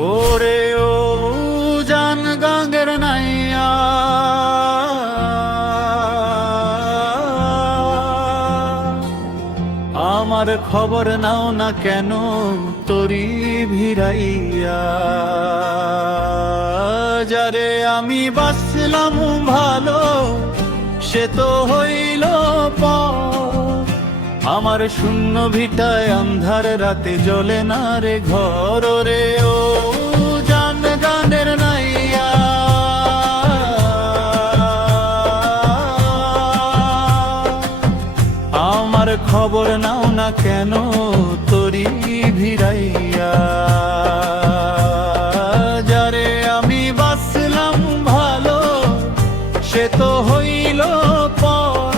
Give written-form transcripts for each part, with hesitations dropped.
ওরে ও জান গাঙ্গের নাইয়া, আমার খবর নাও না কেন তরি ভিড়াইয়া। যারে আমি বাসলাম ভালো সে তো হইল পর, আমার শূন্য ভিটায় আন্ধার রাতে জ্বলে না রে ঘর। রে ও জান গানের নাইয়া, আমার খবর নাও না কেন তরি ভিড়াইয়া। যারে আমি বাসলাম ভালো সে তো হইল পর,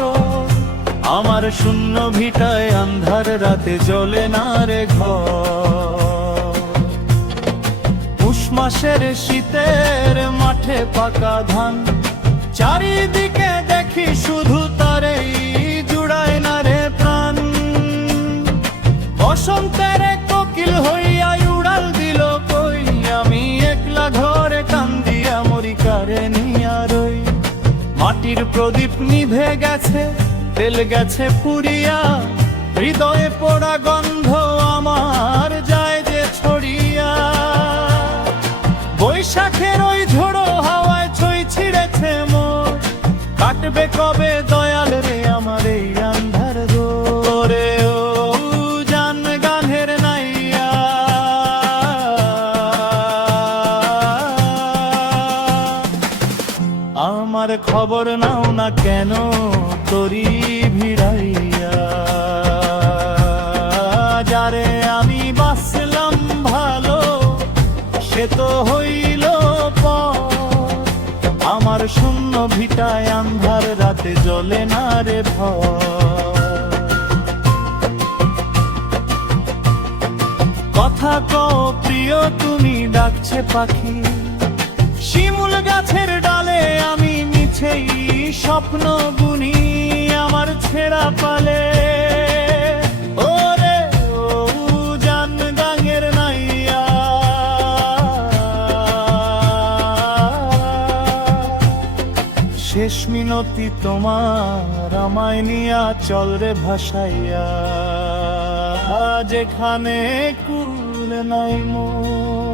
আমার শূন্য ভিটায় আন্ধার রাতে জ্বলে না রে ঘর। পুষ মাসের শীতের মাঠে পাকা ধান, চারিদিকে দেখি শুধু তারেই জুড়ায় না রে প্রাণ। বসন্তের কোকিল হইয়া উড়াল দিল কই, আমি একলা ঘরে কান্দিয়া মরি কারে নিয়া রই। মাটির প্রদীপ নিভে গেছে, তেল গেছে পুরিয়া, হৃদয়ে পোড়া গন্ধ আমার যায় যে ছড়িয়া। বৈশাখের ওই ঝোড়ো হাওয়ায় ছই ছিঁড়েছে মোর, কাটবে কবে দয়াল রে আমার এই আন্ধার দোরে। ও জান গানের নাইয়া, আমার খবর নাও না কেন তরি ভিড়াইয়া। যারে আমি বাসলাম ভালো সে তো হইল পর, আমার শূন্য ভিটায় আন্ধার রাতে জ্বলে না রে ভর। কথা কও প্রিয় তুমি ডাকছে পাখি, শিমুল গাছের ডালে আমি মিছেই স্বপ্ন বুনি আমার ছেঁড়া পালে। ওরে ও জান গাঙ্গের নাইয়া, শেষ মিনতি তোমার আমায় নিয়া চল রে ভাসাইয়া, যেখানে কুল নাই মোর।